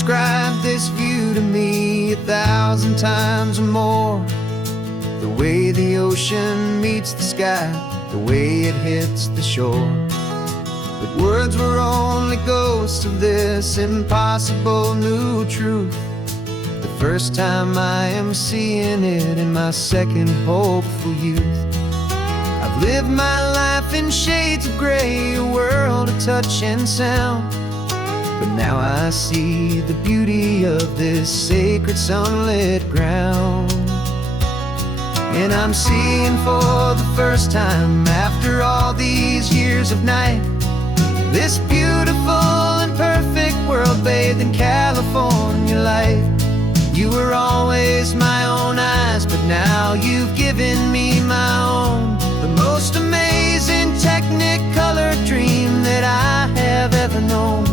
described this view to me 1,000 times or more. The way the ocean meets the sky, the way it hits the shore. But words were only ghosts of this impossible new truth. The first time I am seeing it in my second hopeful youth. I've lived my life in shades of gray, a world of touch and sound. But now I see the beauty of this sacred sunlit ground. And I'm seeing for the first time, after all these years of night, this beautiful and perfect world bathed in California light. You were always my own eyes, but now you've given me my own. The most amazing technicolor dream that I have ever known.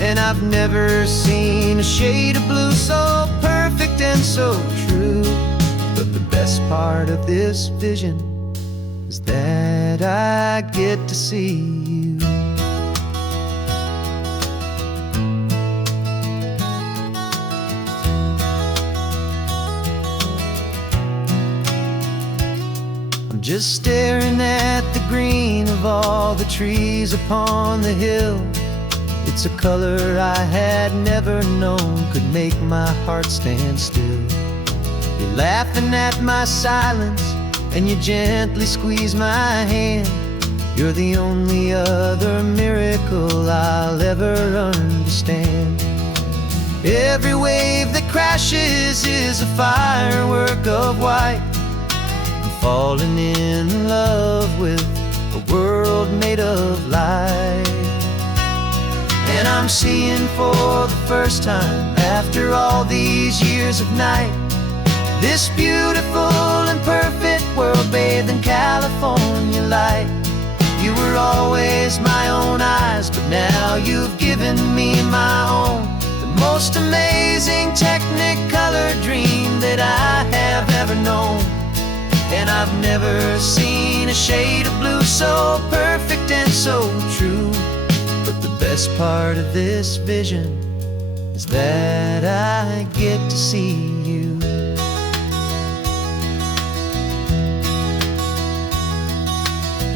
And I've never seen a shade of blue so perfect and so true. But the best part of this vision is that I get to see you. I'm just staring at the green of all the trees upon the hill. It's a color I had never known could make my heart stand still. You're laughing at my silence, and you gently squeeze my hand. You're the only other miracle I'll ever understand. Every wave that crashes is a firework of white. I'm falling in love with a world made of light. And I'm seeing for the first time, after all these years of night, this beautiful and perfect world bathed in California light. You were always my own eyes, but now you've given me my own. The most amazing technicolor dream that I have ever known. And I've never seen a shade of blue so perfect and so true. But the best part of this vision is that I get to see you.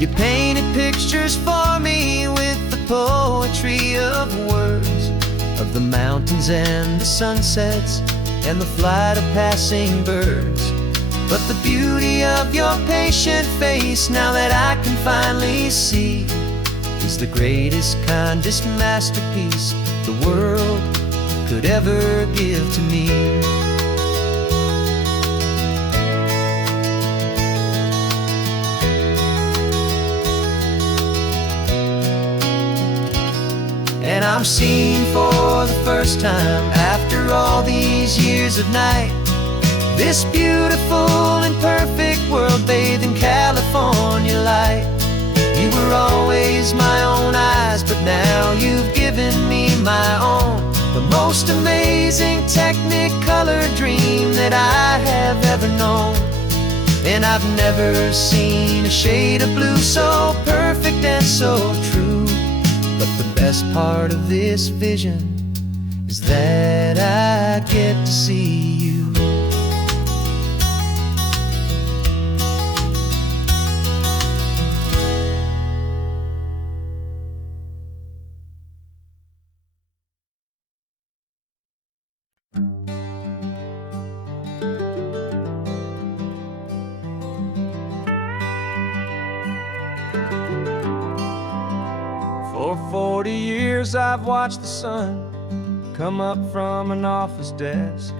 You painted pictures for me with the poetry of words, of the mountains and the sunsets and the flight of passing birds. But the beauty of your patient face, now that I can finally see, is the greatest, kindest masterpiece the world could ever give to me. And I'm seeing for the first time, after all these years of night, this beautiful and perfect world bathed in California light. You were always my own eyes, but now you've given me my own. The most amazing technicolor dream that I have ever known. And I've never seen a shade of blue so perfect and so true. But the best part of this vision is that I get to see you. For 40 years I've watched the sun come up from an office desk,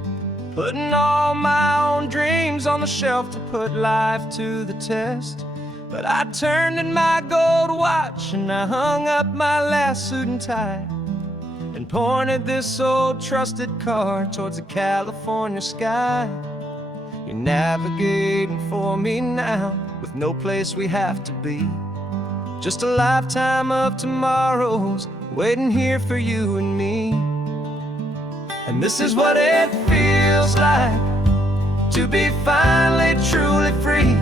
putting all my own dreams on the shelf to put life to the test. But I turned in my gold watch and I hung up my last suit and tie, and pointed this old trusted car towards the California sky. You're navigating for me now, with no place we have to be. Just a lifetime of tomorrows waiting here for you and me. And this is what it feels like to be finally truly free,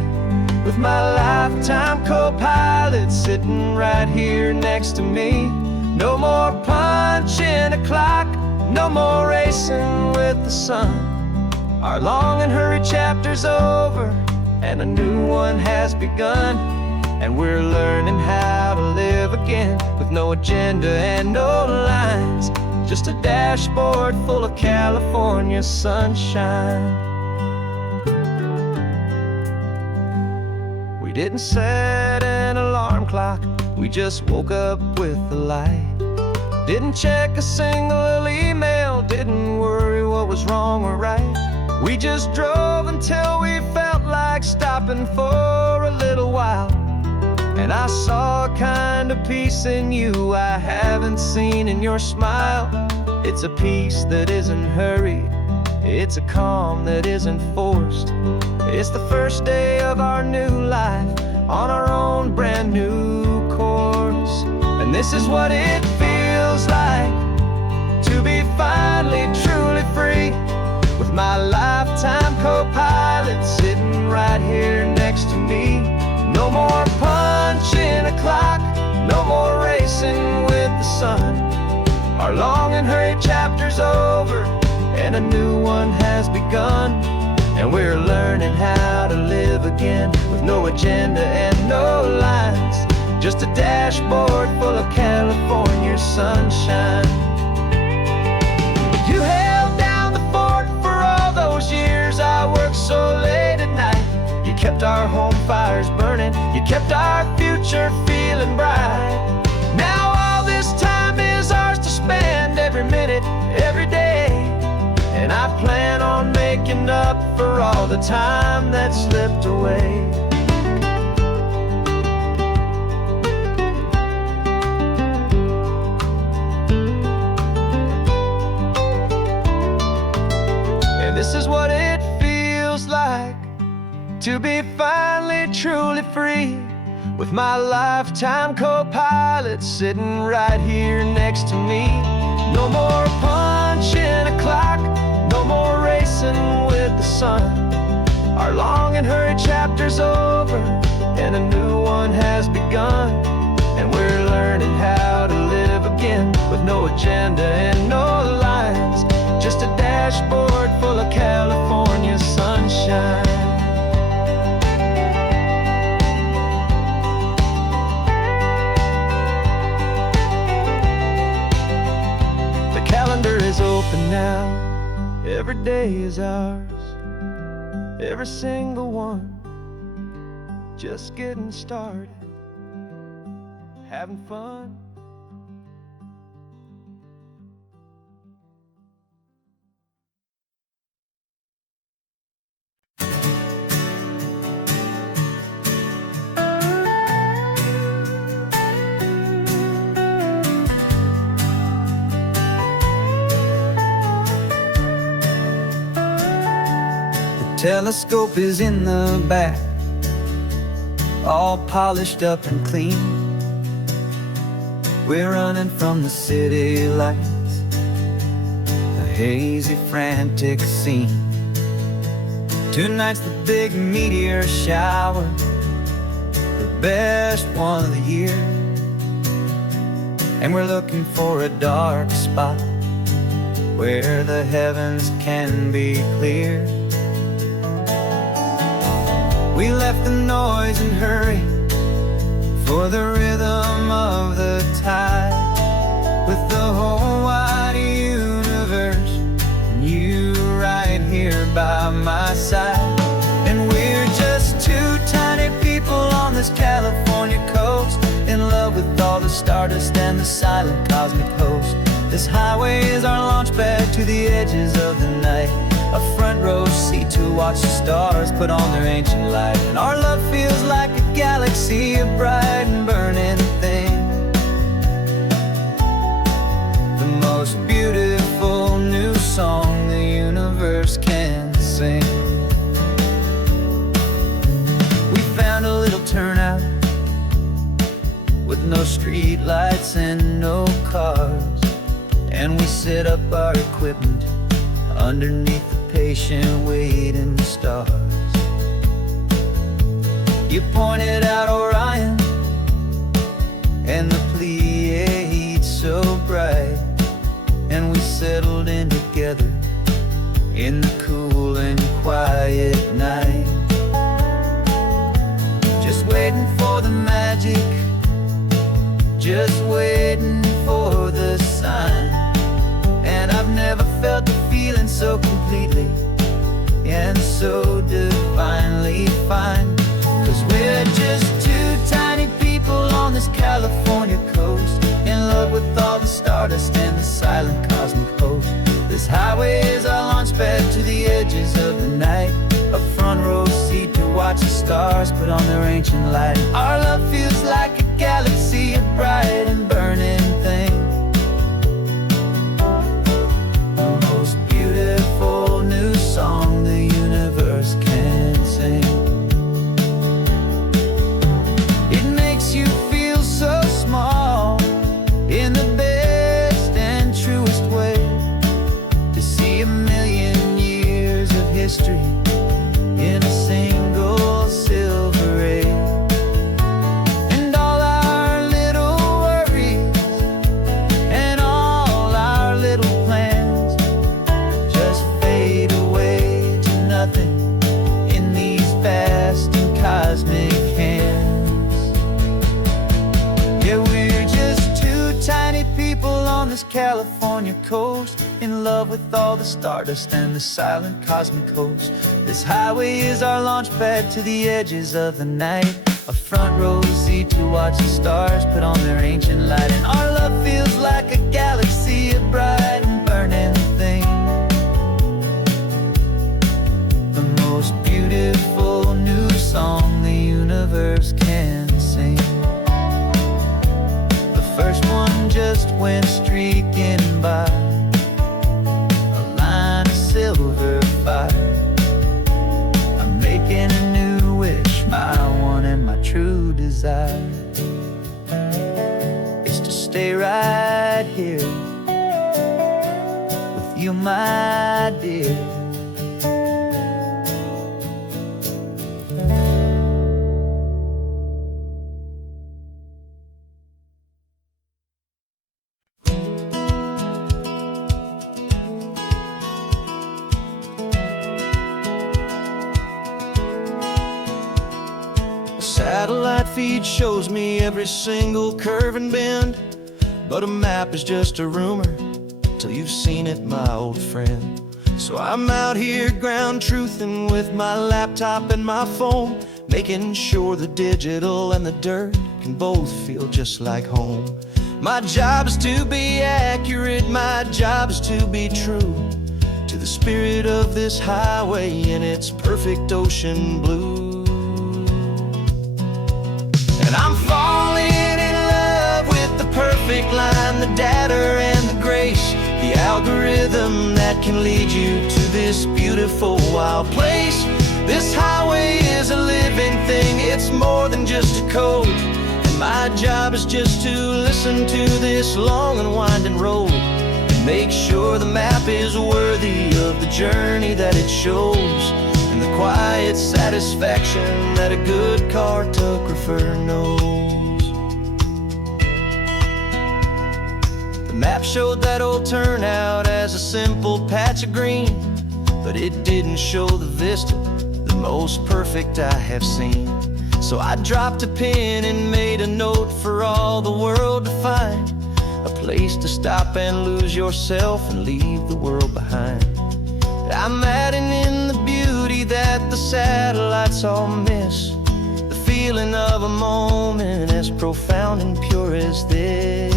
with my lifetime co-pilot sitting right here next to me. No more punching a clock, No more racing with the sun. Our long and hurried chapter's over, and a new one has begun. And we're learning how to live again, with no agenda and no lines, just a dashboard full of California sunshine. We didn't set an alarm clock, we just woke up with the light. Didn't check a single email, didn't worry what was wrong or right. We just drove until we felt like stopping for a little while. And I saw a kind of peace in you I haven't seen in your smile. It's a peace that isn't hurried, it's a calm that isn't forced. It's the first day of our new life, on our own brand new course. And this is what it feels like to be finally truly free, with my lifetime co-pilot sitting right here next to me. No more punching a clock, no more racing with the sun. Our long and hurried chapter's over, and a new one has begun. And we're learning how to live again, with no agenda and no lines, just a dashboard full of California sunshine. You held down the fort for all those years I worked so late at night. You kept our home fires burning, you kept our future feeling bright. Now all this time is ours to spend, every minute, every day. And I plan on making up for all the time that slipped away. And this is what it feels like to be finally truly free, with my lifetime co-pilot sitting right here next to me. No more punching a clock, no more racing with the sun. Our long and hurried chapter's over, and a new one has begun. And we're learning how to live again, with no agenda and no lines, just a dashboard full of California sunshine. The calendar is open now, every day is ours, every single one, just getting started, having fun. Telescope is in the back, all polished up and clean. We're running from the city lights, a hazy, frantic scene. Tonight's the big meteor shower, the best one of the year. And we're looking for a dark spot where the heavens can be clear. We left the noise and hurry for the rhythm of the tide, with the whole wide universe and you right here by my side. And we're just two tiny people on this California coast, in love with all the stardust and the silent cosmic host. This highway is our launch pad to the edges of the night, a front row seat to watch the stars put on their ancient light. And our love feels like a galaxy, a bright and burning thing, the most beautiful new song the universe can sing. We found a little turnout with no street lights and no cars, and we set up our equipment underneath the patient waiting stars. You pointed out Orion and the Pleiades so bright, and we settled in together in the cool and quiet night, just waiting for the magic, just waiting for the sign. And I've never felt the feeling so completely and so divinely fine. 'Cause we're just two tiny people on this California coast, in love with all the stardust and the silent cosmic host. This highway is our launch pad to the edges of the night, a front row seat to watch the stars put on their ancient light. Our love feels like a galaxy, a bright and burning thing, the most beautiful new song the universe can sing. It makes you feel so small in the best and truest way, to see a million years of history in a single silver ray. And all our little worries and all our little plans just fade away to nothing in these vast and cosmic hands. Yeah, we're just two tiny people on this California coast, in love with all the stardust and the silent cosmic host. This highway is our launch pad to the edges of the night, a front row seat to watch the stars put on their ancient light. And our love feels like a galaxy, a bright and burning thing, the most beautiful new song the universe can sing. The first one just went streaking by, a line of silver fire. I'm making a new wish, my one and my true desire is to stay right here with you, my dear. Satellite feed shows me every single curve and bend, but a map is just a rumor till you've seen it, my old friend. So I'm out here ground truthing with my laptop and my phone, making sure the digital and the dirt can both feel just like home. My job is to be accurate, my job is to be true to the spirit of this highway in its perfect ocean blue. I'm falling in love with the perfect line, the data and the grace, the algorithm that can lead you to this beautiful wild place. This highway is a living thing, it's more than just a code. And my job is just to listen to this long and winding road and make sure the map is worthy of the journey that it shows, and the quiet satisfaction that a good cartographer knows. The map showed that old turnout as a simple patch of green, but it didn't show the vista, the most perfect I have seen. So I dropped a pin and made a note for all the world to find, a place to stop and lose yourself and leave the world behind. I'm adding in the beauty that the satellites all miss, the feeling of a moment as profound and pure as this.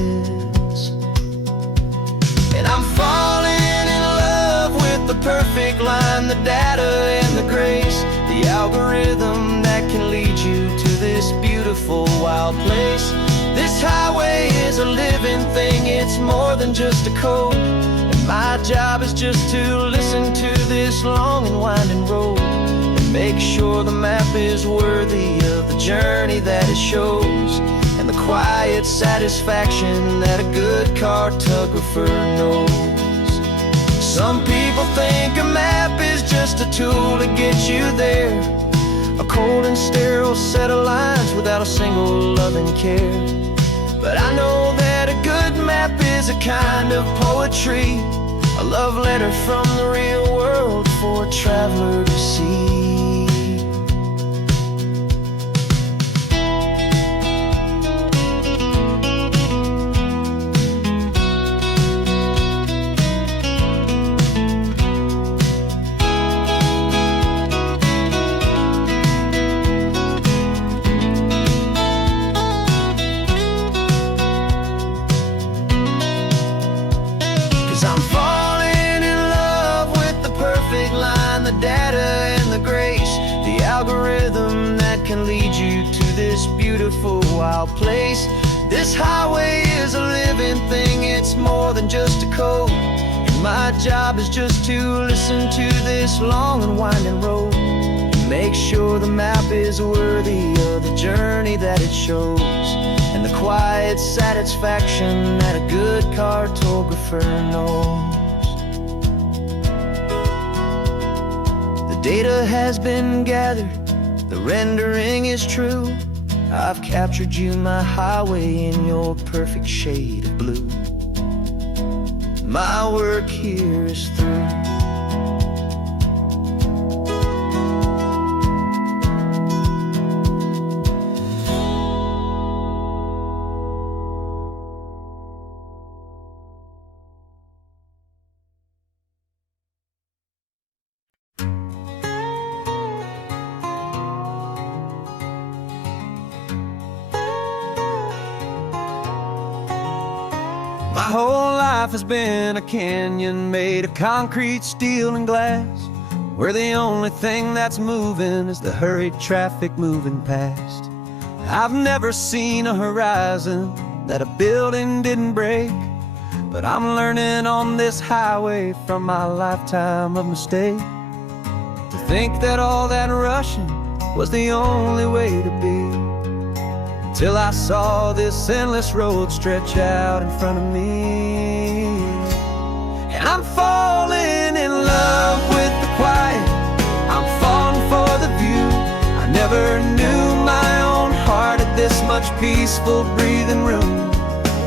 And I'm falling in love with the perfect line, the data and the grace, the algorithm that can lead you to this beautiful wild place. This highway is a living thing, it's more than just a code. My job is just to listen to this long and winding road and make sure the map is worthy of the journey that it shows, and the quiet satisfaction that a good cartographer knows. Some people think a map is just a tool to get you there, a cold and sterile set of lines without a single loving care. But I know that a good map is a kind of poetry A love letter from the real world for a traveler to see. 'Cause I'm falling in love with the perfect line, the data and the grace, the algorithm that can lead you to this beautiful wild place. This highway is a living thing, it's more than just a code. And my job is just to listen to this long and winding road, and make sure the map is worthy of the journey that it shows, and the quiet satisfaction that a good cartographer knows. The data has been gathered, the rendering is true. I've captured you, my highway, in your perfect shade of blue. My work here is through. My whole life has been a canyon made of concrete, steel, and glass, where the only thing that's moving is the hurried traffic moving past. I've never seen a horizon that a building didn't break, but I'm learning on this highway from my lifetime of mistake, to think that all that rushing was the only way to be. Till I saw this endless road stretch out in front of me. And I'm falling in love with the quiet, I'm falling for the view. I never knew my own heart had this much peaceful breathing room.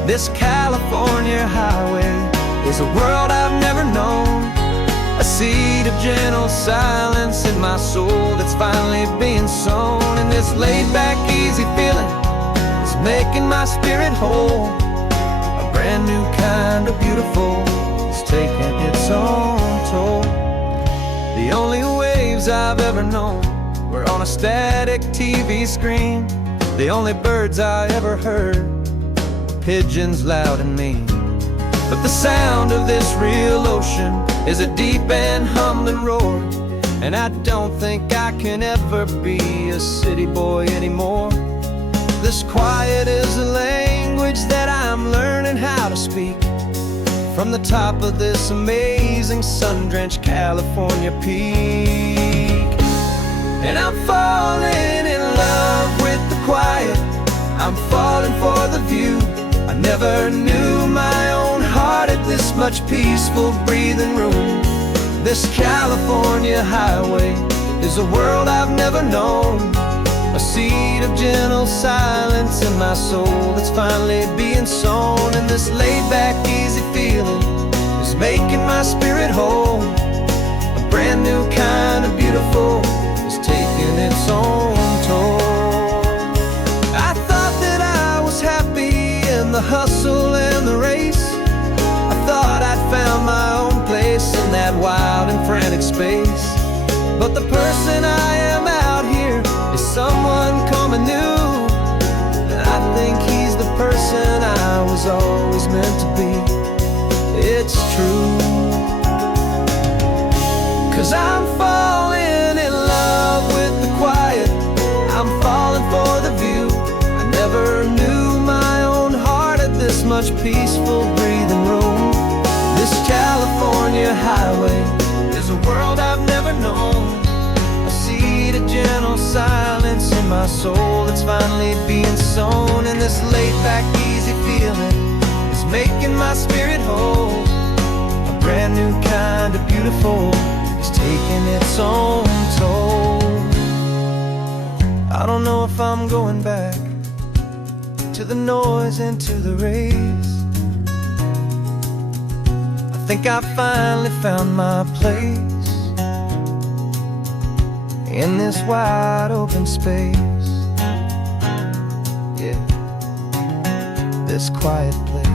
This California highway is a world I've never known, a seed of gentle silence in my soul that's finally being sown. And this laid-back, easy feeling making my spirit whole, a brand new kind of beautiful is taking its own toll. The only waves I've ever known were on a static TV screen. The only birds I ever heard were pigeons loud and mean. But the sound of this real ocean is a deep and humbling roar, and I don't think I can ever be a city boy anymore. This quiet is a language that I'm learning how to speak, from the top of this amazing sun-drenched California peak. And I'm falling in love with the quiet, I'm falling for the view. I never knew my own heart had this much peaceful breathing room. This California highway is a world I've never known, a seed of gentle silence in my soul that's finally being sown. And this laid-back, easy feeling is making my spirit whole, a brand new kind of beautiful is taking its own toll. I thought that I was happy in the hustle and the race, I thought I'd found my own place in that wild and frantic space. But the person I am out here is someone coming new, and I think he's the person I was always meant to be. It's true, 'cause I'm falling in love with the quiet, I'm falling for the view. I never knew my own heart had this much peaceful breathing room. This California highway is a world I've never known, a seed of gentle silence in my soul that's finally being sown. And this laid-back, easy feeling is making my spirit whole, a brand new kind of beautiful is taking its own toll. I don't know if I'm going back to the noise and to the race. I think I finally found my place in this wide open space. Yeah, this quiet place.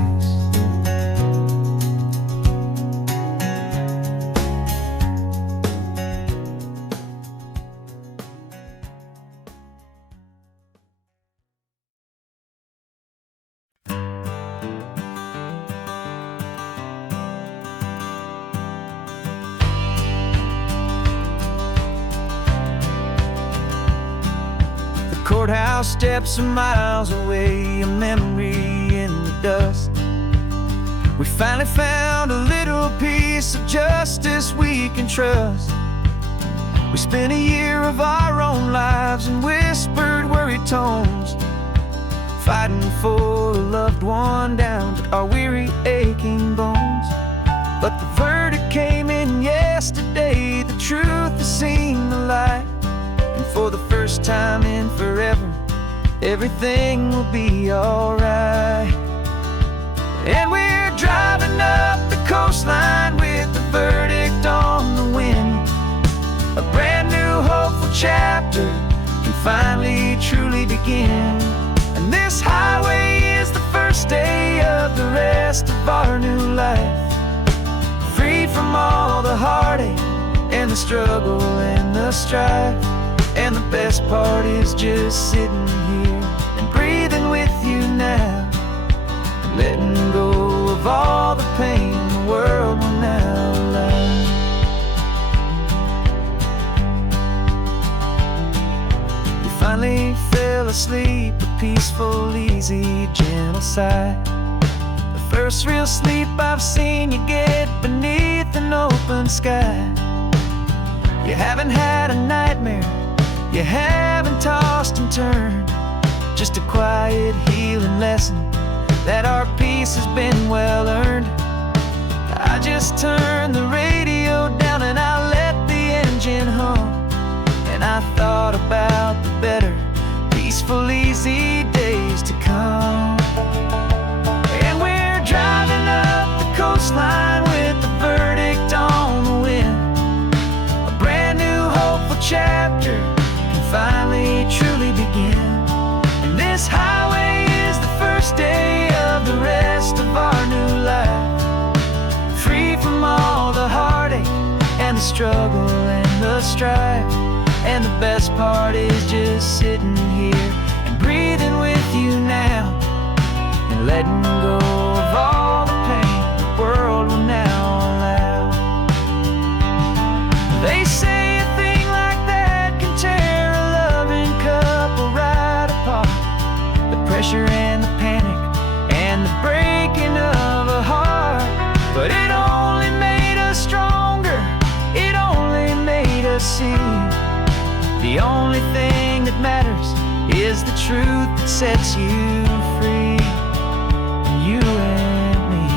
Courthouse steps are miles away, a memory in the dust. We finally found a little piece of justice we can trust. We spent a year of our own lives in whispered, worried tones, fighting for a loved one down to our weary, aching bones. But the verdict came in yesterday, the truth has seen the light. And for the first time in forever, everything will be alright. And we're driving up the coastline with the verdict on the wind. A brand new hopeful chapter can finally truly begin. And this highway is the first day of the rest of our new life, freed from all the heartache and the struggle and the strife. And the best part is just sitting here and breathing with you now, and letting go of all the pain the world will now allow. You finally fell asleep, a peaceful, easy, gentle sigh. The first real sleep I've seen you get beneath an open sky. You haven't had a nightmare, you haven't tossed and turned, just a quiet healing lesson that our peace has been well earned. I just turned the radio down and I let the engine hum, and I thought about the better, peaceful, easy days to come. And we're driving up the coastline with the verdict on the wind. A brand new hopeful chapter finally truly begin. And this highway is the first day of the rest of our new life, free from all the heartache and the struggle and the strife. And the best part is just sitting here and breathing with you now, and letting go of all the pain the world will now allow. They say pressure and the panic and the breaking of a heart, but it only made us stronger, it only made us see the only thing that matters is the truth that sets you free, you and me.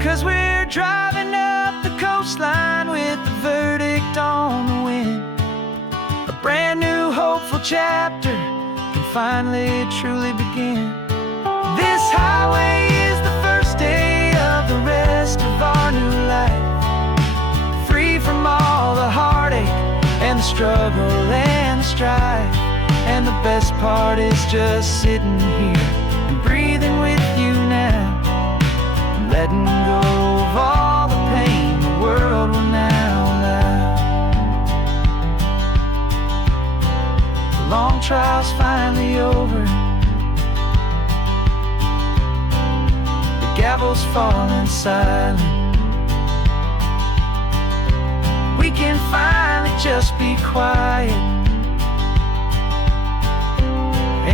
'Cause we're driving up the coastline with the verdict on the wind. A brand new hopeful chapter finally truly begin. This highway is the first day of the rest of our new life, free from all the heartache and the struggle and the strife. And the best part is just sitting here and breathing with you now, and letting go of all the pain the world will now allow. The long trial's finally over, the gavel's falling silent. We can finally just be quiet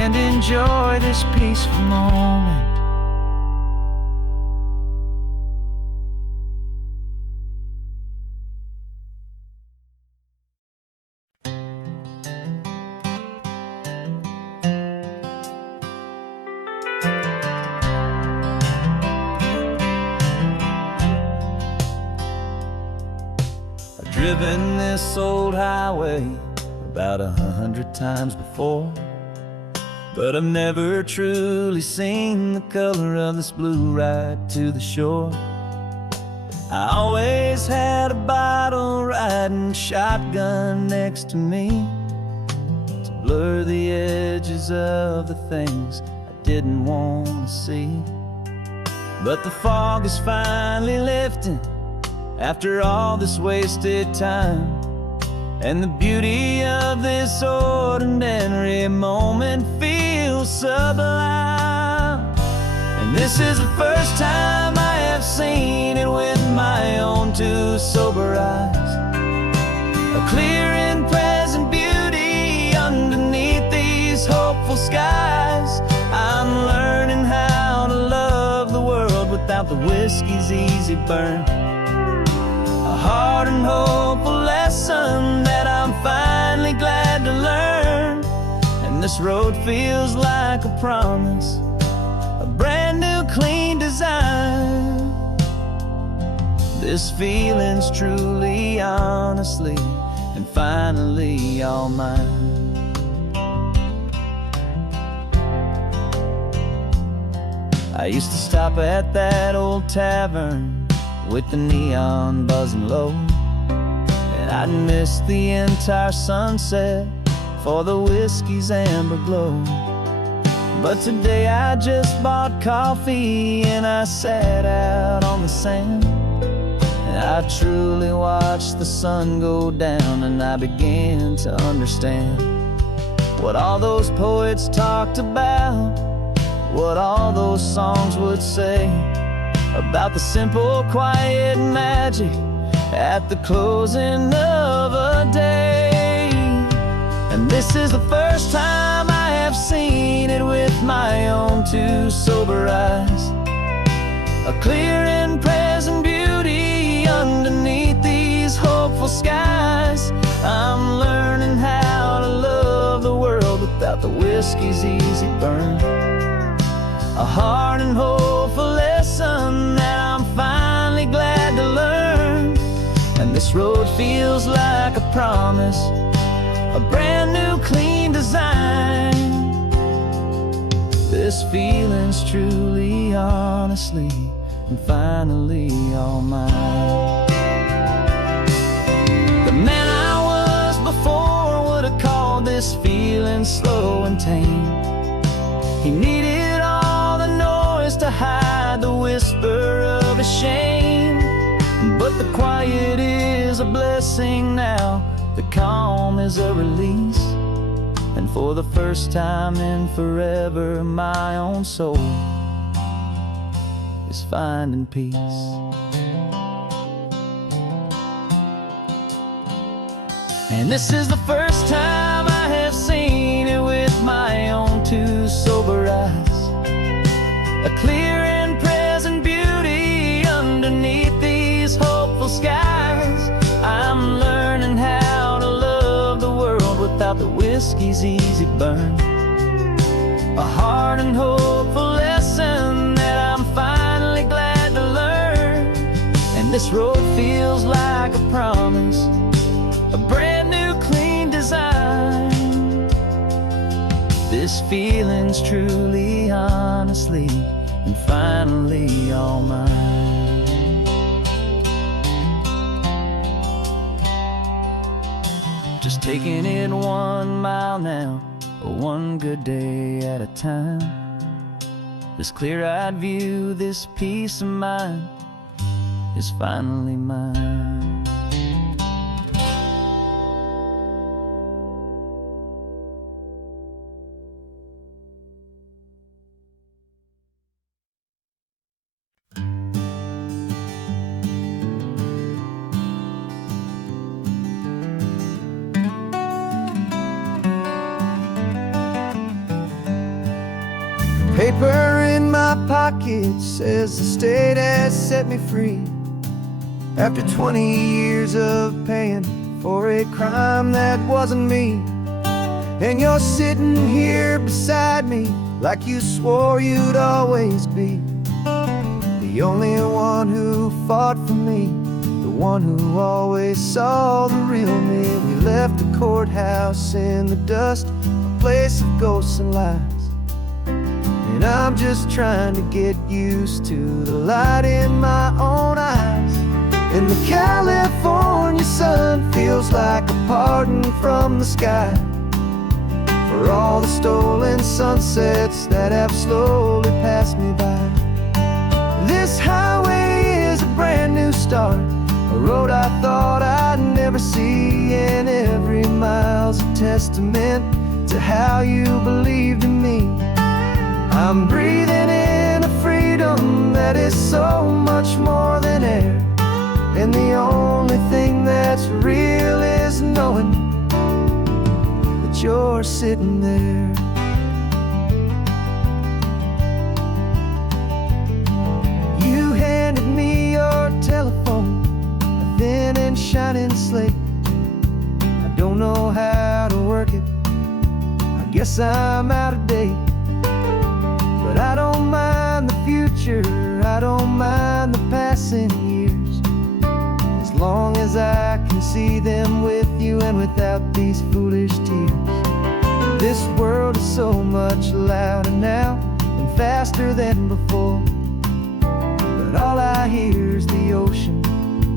and enjoy this peaceful moment. Driven this old highway about 100 times before, but I've never truly seen the color of this blue right to the shore. I always had a bottle riding shotgun next to me to blur the edges of the things I didn't want to see. But the fog is finally lifting after all this wasted time, and the beauty of this ordinary moment feels sublime. And this is the first time I have seen it with my own two sober eyes, a clear and present beauty underneath these hopeful skies. I'm learning how to love the world without the whiskey's easy burn, a hard and hopeful lesson that I'm finally glad to learn. And this road feels like a promise, a brand new clean design. This feeling's truly, honestly, and finally all mine. I used to stop at that old tavern with the neon buzzing low, and I'd miss the entire sunset for the whiskey's amber glow. But today I just bought coffee and I sat out on the sand, and I truly watched the sun go down, and I began to understand what all those poets talked about, what all those songs would say about the simple, quiet magic at the closing of a day. And this is the first time I have seen it with my own two sober eyes, a clear and present beauty underneath these hopeful skies. I'm learning how to love the world without the whiskey's easy burn, a hard and hopeful lesson that I'm finally glad to learn. And this road feels like a promise, a brand new clean design. This feeling's truly, honestly, and finally all mine. The man I was before would have called this feeling slow and tame. He needed all the noise to hide the whisper of his shame. But the quiet is a blessing now, the calm is a release, and for the first time in forever my own soul is finding peace. And this is the first time I have seen it with my own two sober eyes, a clear and present beauty underneath these hopeful skies. I'm learning how to love the world without the whiskey's easy burn, a hard and hopeful lesson that I'm finally glad to learn. And this road feels like a promise, a brand new clean design. This feeling's truly, honestly, and finally all mine. Just taking it 1 mile now, one good day at a time. This clear-eyed view, this peace of mind is finally mine. Paper in my pocket says the state has set me free after 20 years of paying for a crime that wasn't me. And you're sitting here beside me like you swore you'd always be the only one who fought for me, the one who always saw the real me. We left the courthouse in the dust, a place of ghosts and lies. And I'm just trying to get used to the light in my own eyes. And the California sun feels like a pardon from the sky for all the stolen sunsets that have slowly passed me by. This highway is a brand new start, a road I thought I'd never see, and every mile's a testament to how you believed in me. I'm breathing in a freedom that is so much more than air, and the only thing that's real is knowing that you're sitting there. You handed me your telephone, a thin and shining slate. I don't know how to work it, I guess I'm out of date. But I don't mind the future, I don't mind the passing years, as long as I can see them with you and without these foolish tears. This world is so much louder now and faster than before, but all I hear is the ocean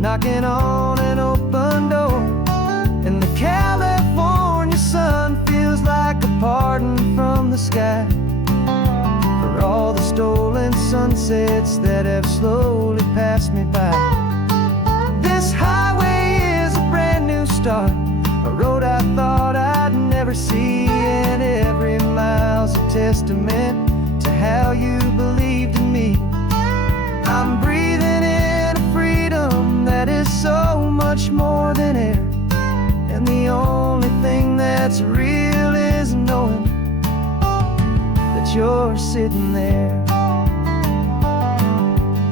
knocking on an open door. And the California sun feels like a pardon from the sky for all the stolen sunsets that have slowly passed me by. This highway is a brand new start, a road I thought I'd never see, and every mile's a testament to how you believed in me. I'm breathing in a freedom that is so much more than air, and the only thing that's real is knowing that you're sitting there.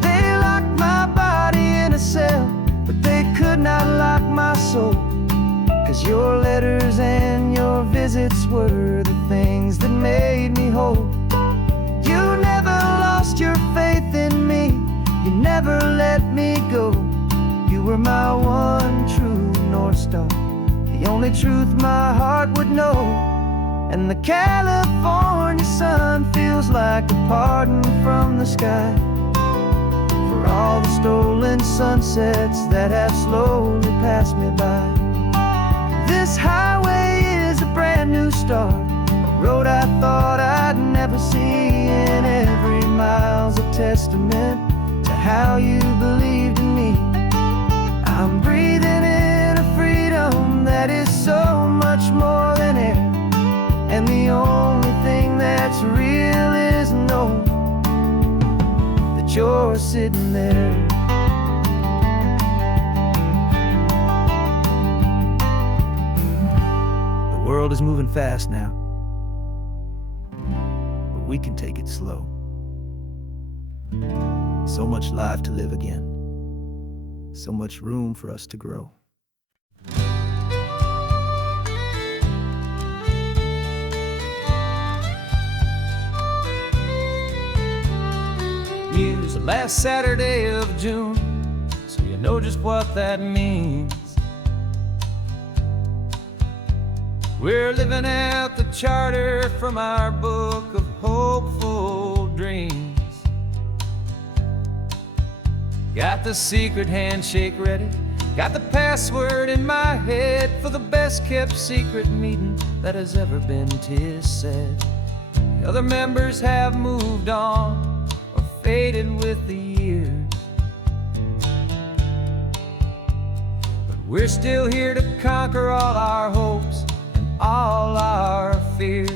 They locked my body in a cell, but they could not lock my soul, 'cause your letters and your visits were the things that made me whole. You never lost your faith in me, you never let me go. You were my one true North Star, the only truth my heart would know. And the California sun feels like a pardon from the sky for all the stolen sunsets that have slowly passed me by. This highway is a brand new start, a road I thought I'd never see, and every mile's a testament to how you believed in me. I'm breathing in a freedom that is so much more than air, and the only thing that's real is knowing that you're sitting there. The world is moving fast now, but we can take it slow. So much life to live again, so much room for us to grow. It's the last Saturday of June, so you know just what that means. We're living out the charter from our book of hopeful dreams. Got the secret handshake ready, got the password in my head for the best kept secret meeting that has ever been, 'tis said. The other members have moved on or faded with the years, but we're still here to conquer all our hopes and all our fears.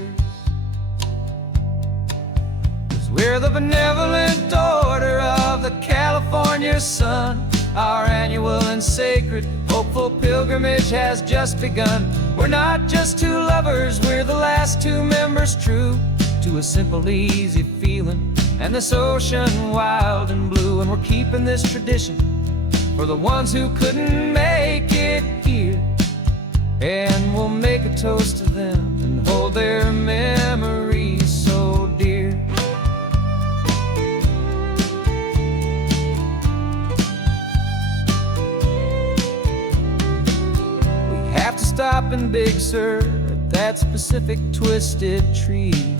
'Cause we're the benevolent order of the California sun. Our annual and sacred hopeful pilgrimage has just begun. We're not just two lovers, we're the last two members true to a simple, easy feeling and this ocean wild and blue. And we're keeping this tradition for the ones who couldn't make it here, and we'll make a toast to them and hold their memories so dear. Have to stop in Big Sur at that specific twisted tree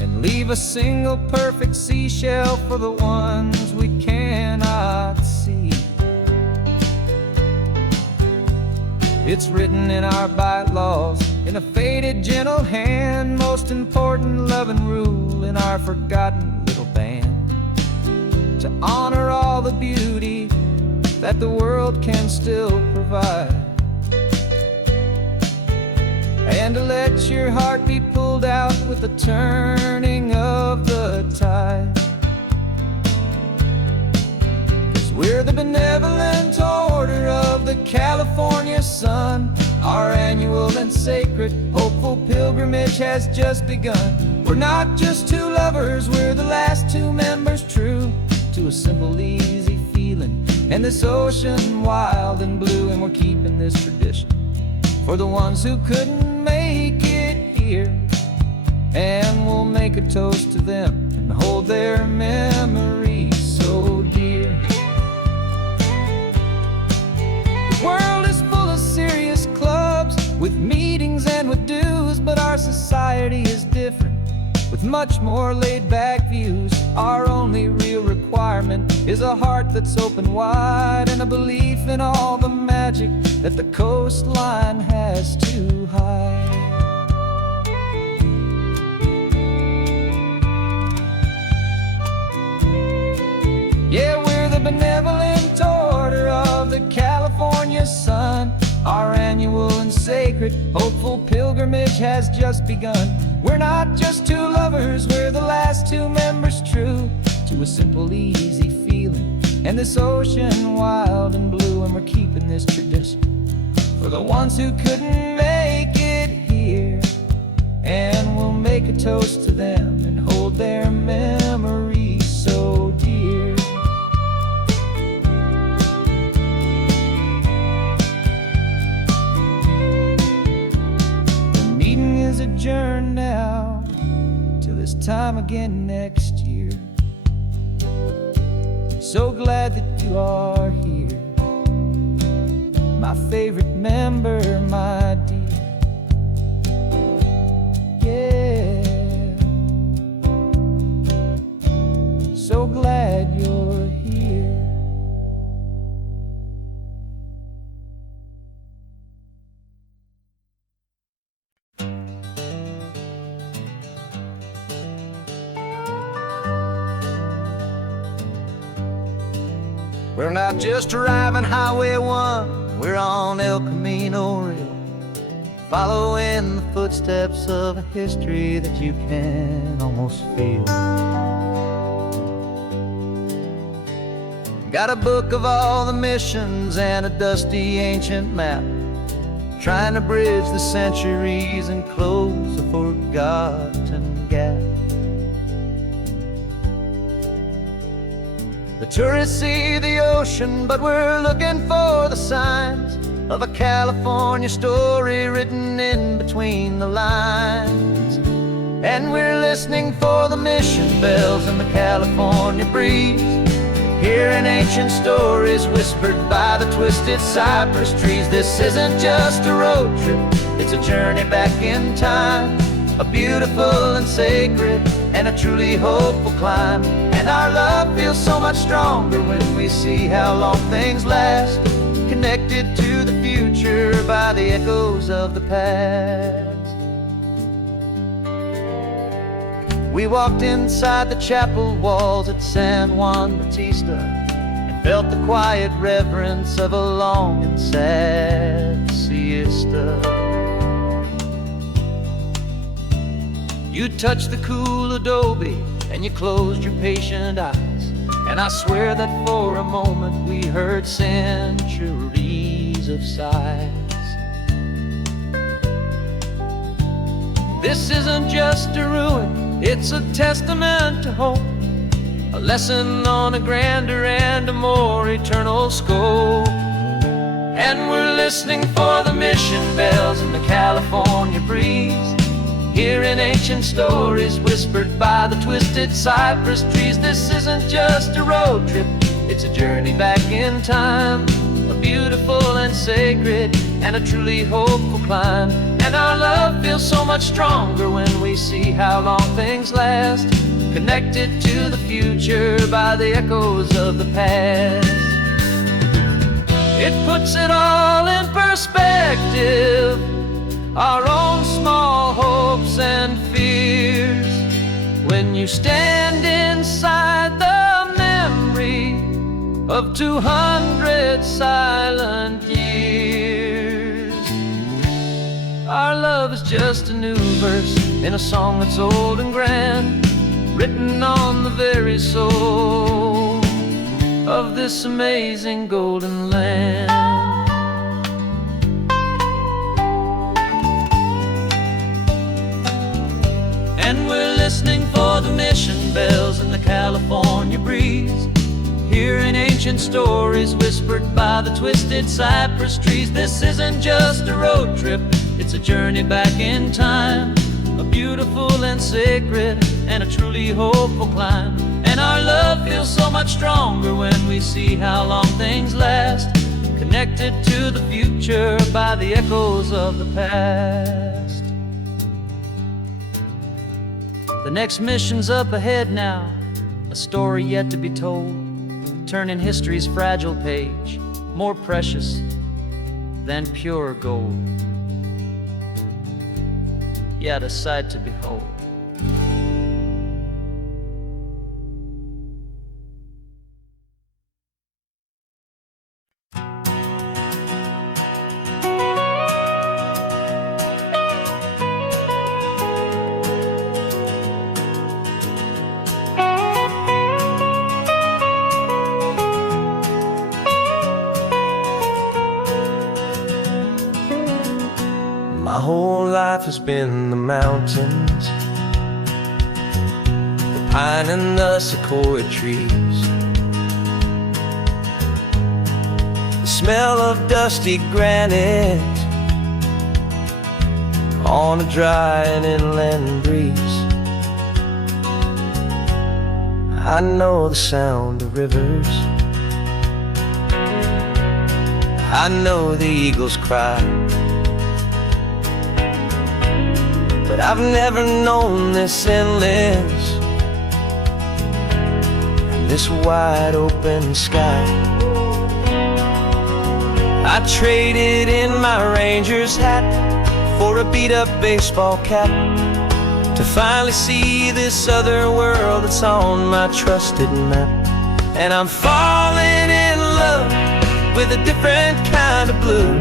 and leave a single perfect seashell for the ones we cannot see. It's written in our bylaws, in a faded gentle hand, most important love and rule in our forgotten little band, to honor all the beauty that the world can still provide, and to let your heart be pulled out with the turning of the tide. 'Cause we're the benevolent order of the California sun. Our annual and sacred hopeful pilgrimage has just begun. We're not just two lovers, we're the last two members true to a simple, easy feeling, and this ocean wild and blue. And we're keeping this tradition for the ones who couldn't make it here, and we'll make a toast to them and hold their memories so dear. The world is full of serious clubs with meetings and with dues, but our society is different with much more laid-back views. Our only real requirement is a heart that's open wide, and a belief in all the magic that the coastline has to hide. Yeah, we're the benevolent order of the California sun. Our annual and sacred hopeful pilgrimage has just begun. We're not just two lovers, we're the last two members true to a simple, easy feeling, and this ocean wild and blue. And we're keeping this tradition for the ones who couldn't make it here, and we'll make a toast to them and hold their memories so dear. The meeting is adjourned now till this time again next year. So glad that you are here, my favorite member, my dear. Yeah, so glad you're here. We're not just driving Highway 1, we're on El Camino Real, following the footsteps of a history that you can almost feel. Got a book of all the missions and a dusty ancient map, trying to bridge the centuries and close a forgotten gap. The tourists see the ocean, but we're looking for the signs of a California story written in between the lines. And we're listening for the mission bells in the California breeze, hearing ancient stories whispered by the twisted cypress trees. This isn't just a road trip, it's a journey back in time, a beautiful and sacred and a truly hopeful climb. And our love feels so much stronger when we see how long things last, connected to the future by the echoes of the past. We walked inside the chapel walls at San Juan Bautista and felt the quiet reverence of a long and sad siesta. You touched the cool adobe and you closed your patient eyes, and I swear that for a moment we heard centuries of sighs. This isn't just a ruin, it's a testament to hope, a lesson on a grander and a more eternal scope. And we're listening for the mission bells in the California breeze, hearing ancient stories whispered by the twisted cypress trees. This isn't just a road trip, it's a journey back in time, a beautiful and sacred, and a truly hopeful climb. And our love feels so much stronger when we see how long things last, connected to the future by the echoes of the past. It puts it all in perspective, our own small hopes and fears, when you stand inside the memory of 200 silent years. Our love is just a new verse in a song that's old and grand, written on the very soul of this amazing golden land. And we're listening for the mission bells in the California breeze, hearing ancient stories whispered by the twisted cypress trees. This isn't just a road trip, it's a journey back in time, a beautiful and sacred and a truly hopeful climb. And our love feels so much stronger when we see how long things last, connected to the future by the echoes of the past. The next mission's up ahead now, a story yet to be told, turning history's fragile page more precious than pure gold. Yet a sight to behold. My whole life has been the mountains, the pine and the sequoia trees, the smell of dusty granite on a dry and inland breeze. I know the sound of rivers, I know the eagles cry, but I've never known this endless and this wide open sky. I traded in my ranger's hat for a beat-up baseball cap to finally see this other world that's on my trusted map. And I'm falling in love with a different kind of blue,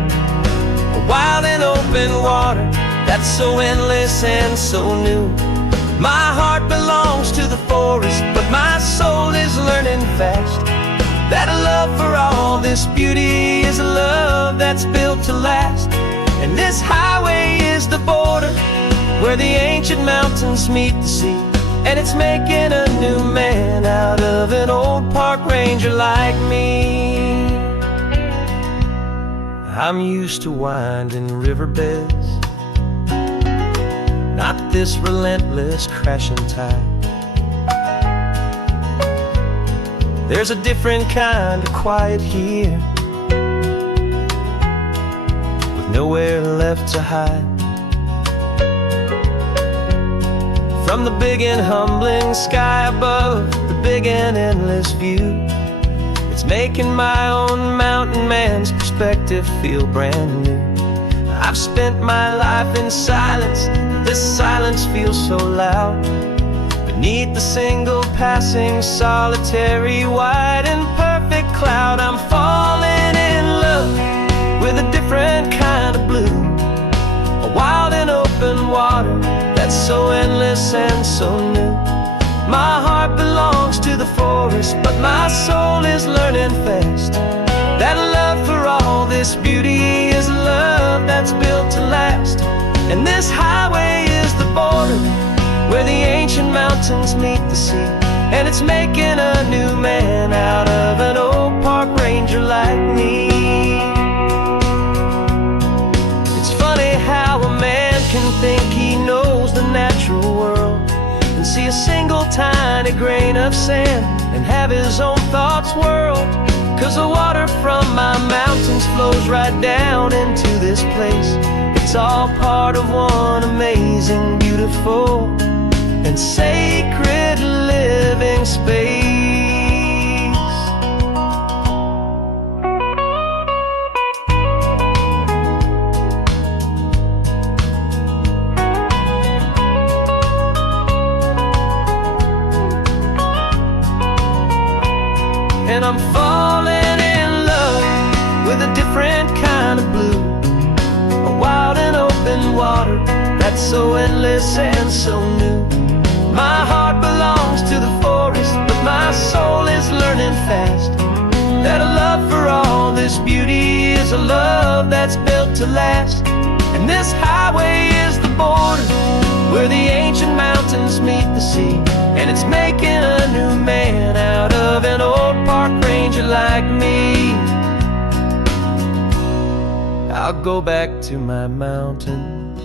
a wild and open water that's so endless and so new. My heart belongs to the forest, but my soul is learning fast that a love for all this beauty is a love that's built to last. And this highway is the border where the ancient mountains meet the sea, and it's making a new man out of an old park ranger like me. I'm used to winding riverbeds, not this relentless crashing tide. There's a different kind of quiet here, with nowhere left to hide. From the big and humbling sky above, the big and endless view, it's making my own mountain man's perspective feel brand new. I've spent my life in silence, this silence feels so loud. Beneath the single passing solitary white and perfect cloud, I'm falling in love with a different kind of blue, a wild and open water that's so endless and so new. My heart belongs to the forest, but my soul is learning fast that love for all this beauty is a love that's built to last. And this highway is the border where the ancient mountains meet the sea, and it's making a new man out of an old park ranger like me. It's funny how a man can think he knows the natural world and see a single tiny grain of sand and have his own thoughts whirled 'Cause the water from my mountains flows right down into this place. It's all part of one amazing, beautiful, and sacred living space. And I'm falling in love with a different kind of blue, a wild and open water that's so endless and so new. My heart belongs to the forest, but my soul is learning fast that a love for all this beauty is a love that's built to last. And this highway is the border where the ancient mountains meet the sea, and it's making a new man out of an old park ranger like me. I'll go back to my mountains,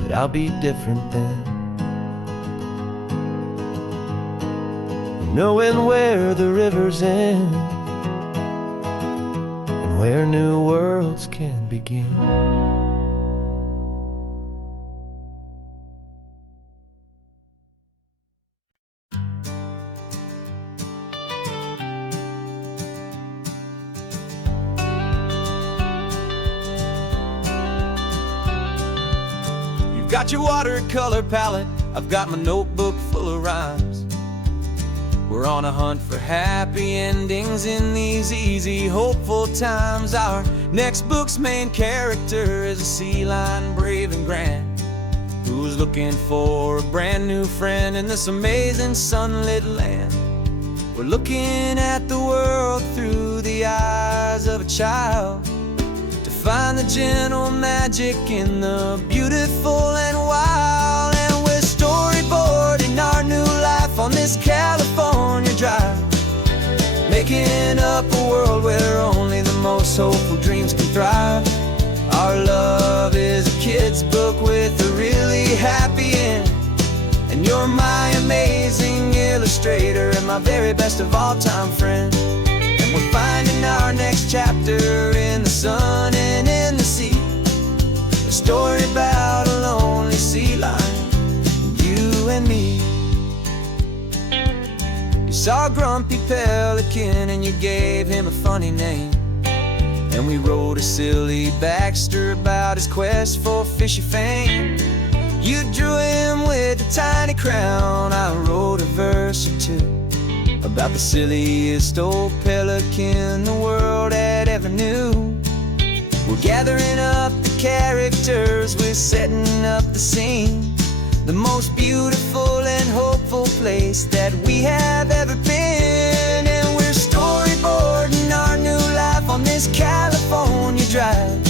but I'll be different then, knowing where the rivers end and where new worlds can begin. Got your watercolor palette, I've got my notebook full of rhymes. We're on a hunt for happy endings in these easy, hopeful times. Our next book's main character is a sea lion, brave and grand, who's looking for a brand new friend in this amazing sunlit land. We're looking at the world through the eyes of a child, find the gentle magic in the beautiful and wild. And we're storyboarding our new life on this California drive, making up a world where only the most hopeful dreams can thrive. Our love is a kid's book with a really happy end, and you're my amazing illustrator and my very best of all time friend. And we're finding our next chapter in the sun and in the sea, a story about a lonely sea lion, you and me. You saw a grumpy pelican and you gave him a funny name, and we wrote a silly Baxter about his quest for fishy fame. You drew him with a tiny crown, I wrote a verse or two about the silliest old pelican the world had ever knew. We're gathering up the characters, we're setting up the scene, the most beautiful and hopeful place that we have ever been. And we're storyboarding our new life on this California drive,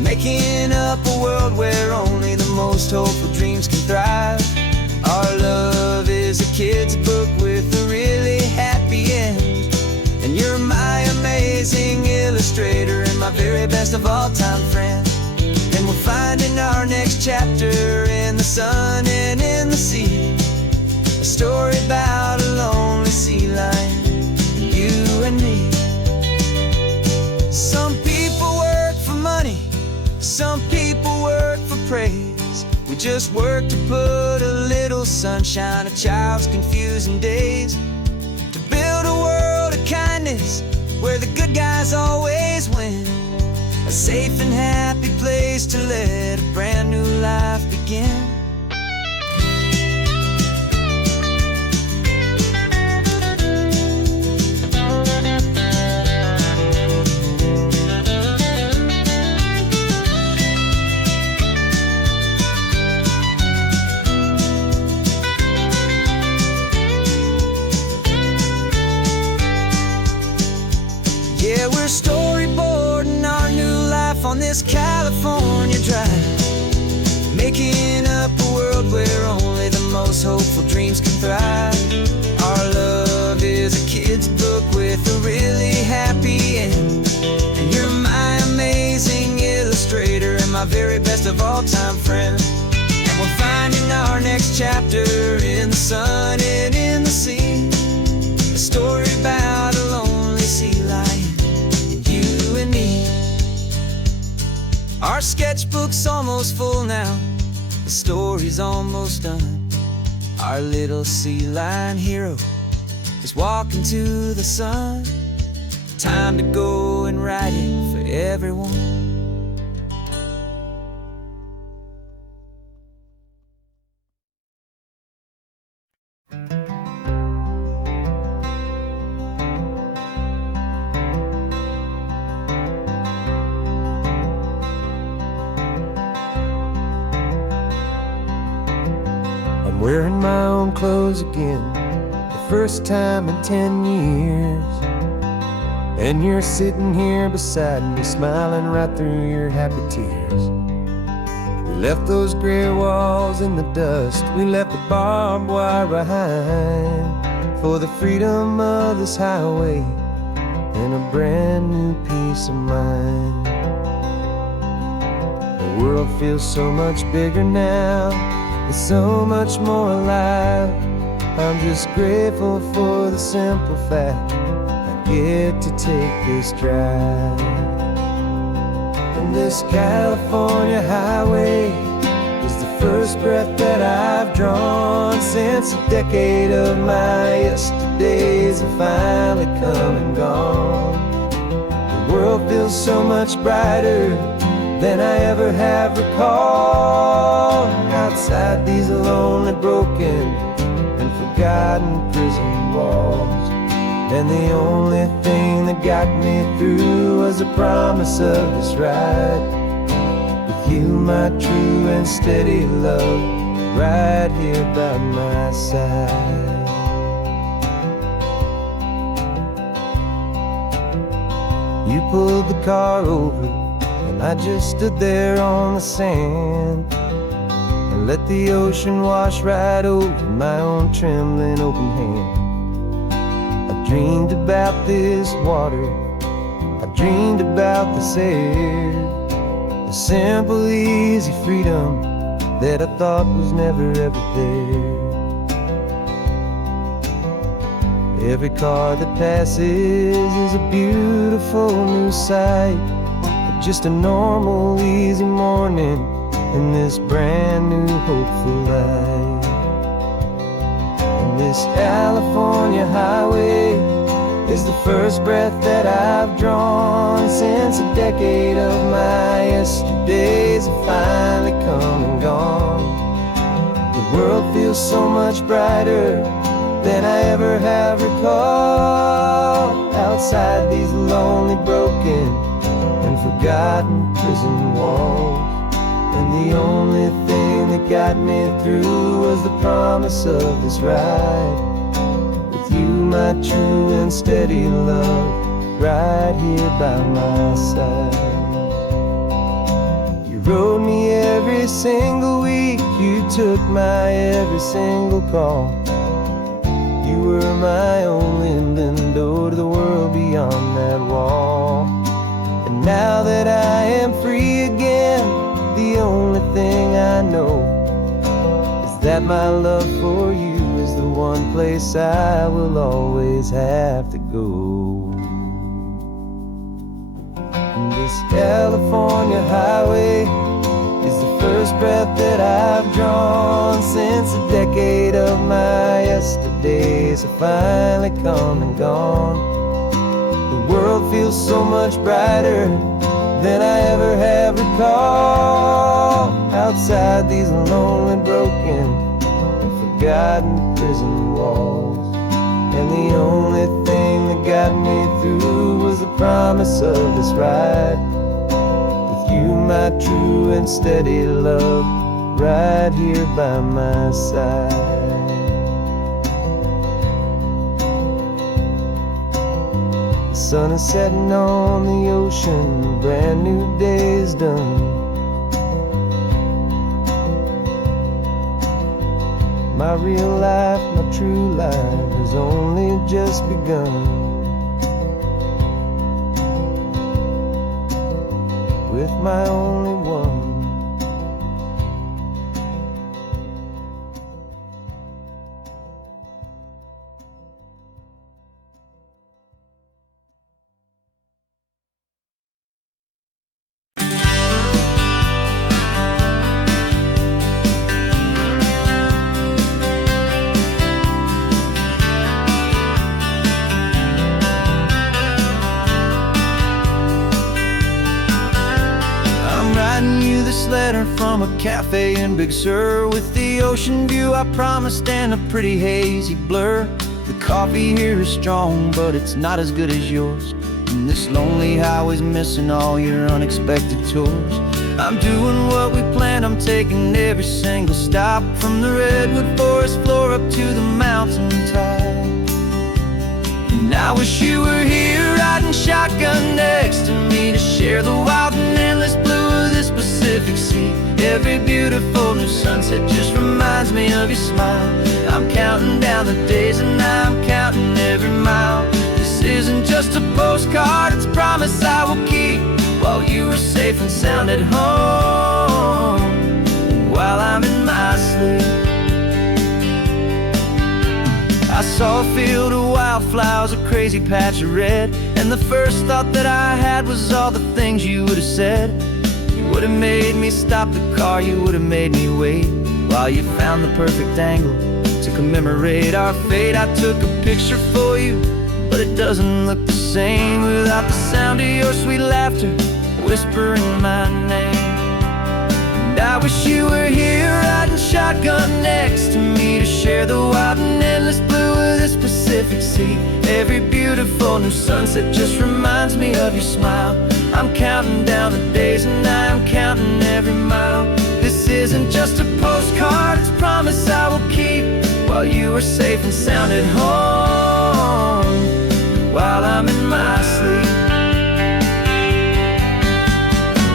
making up a world where only the most hopeful dreams can thrive. Our love is a kid's book with a really happy end, and you're my amazing illustrator and my very best of all time friend. And we're finding our next chapter in the sun and in the sea, a story about a lonely sea lion, you and me. Some people work for money, some people work for praise. We just work to put a little sunshine in a child's confusing days, to build a world of kindness where the good guys always win, a safe and happy place to let a brand new life begin. Yeah, we're storyboarding our new life on this California drive, making up a world where only the most hopeful dreams can thrive. Our love is a kid's book with a really happy end, and you're my amazing illustrator and my very best of all time friend. And we're finding our next chapter in the sun and in the sea, a Our sketchbook's almost full now, the story's almost done. Our little sea lion hero is walking to the sun. Time to go and write it for everyone. I'm wearing my own clothes again, the first time in 10 years. And you're sitting here beside me, smiling right through your happy tears. We left those gray walls in the dust, we left the barbed wire behind, for the freedom of this highway and a brand new peace of mind. The world feels so much bigger now, it's so much more alive. I'm just grateful for the simple fact I get to take this drive. And this California highway is the first breath that I've drawn since a decade of my yesterdays have finally come and gone. The world feels so much brighter than I ever have recalled. Outside these lonely, broken, and forgotten prison walls, and the only thing that got me through was the promise of this ride with you, my true and steady love, right here by my side. You pulled the car over, and I just stood there on the sand and let the ocean wash right over my own trembling open hand. I dreamed about this water, I dreamed about this air, the simple, easy freedom that I thought was never ever there. Every car that passes is a beautiful new sight, just a normal, easy morning in this brand new, hopeful life. And this California highway is the first breath that I've drawn since a decade of my yesterdays have finally come and gone. The world feels so much brighter than I ever have recalled. Outside these lonely, broken, and forgotten prison walls, and the only thing that got me through was the promise of this ride with you, my true and steady love, right here by my side. You rode me every single week, you took my every single call. You were my only window to the world beyond that wall. And now that I am free again, the only thing I know is that my love for you is the one place I will always have to go. And this California highway is the first breath that I've drawn since a decade of my yesterdays have finally come and gone. The world feels so much brighter than I ever have recalled. Outside these lonely, broken, and forgotten prison walls, and the only thing that got me through was the promise of this ride with you, my true and steady love, right here by my side. The sun is setting on the ocean, a brand new day is done. My real life, my true life has only just begun. With my only one. this letter from a cafe in Big Sur, with the ocean view I promised and a pretty hazy blur. The coffee here is strong, but it's not as good as yours, and this lonely highway's missing all your unexpected tours. I'm doing what we planned, I'm taking every single stop, from the redwood forest floor up to the mountain top. And I wish you were here riding shotgun next to me, to share the wild and endless blue of this Pacific Sea. Every beautiful new sunset just reminds me of your smile. I'm counting down the days and I'm counting every mile. This isn't just a postcard, it's a promise I will keep, while you are safe and sound at home, while I'm in my sleep. I saw a field of wildflowers, a crazy patch of red, and the first thought that I had was all the things you would have said. You would have made me stop the car, you would have made me wait, while you found the perfect angle to commemorate our fate. I took a picture for you, but it doesn't look the same without the sound of your sweet laughter whispering my name. And I wish you were here riding shotgun next to me, to share the wild and endless blue of this Pacific Sea. Every beautiful new sunset just reminds me of your smile. I'm counting down the days and I'm counting every mile. This isn't just a postcard, it's a promise I will keep, while you are safe and sound at home, while I'm in my sleep.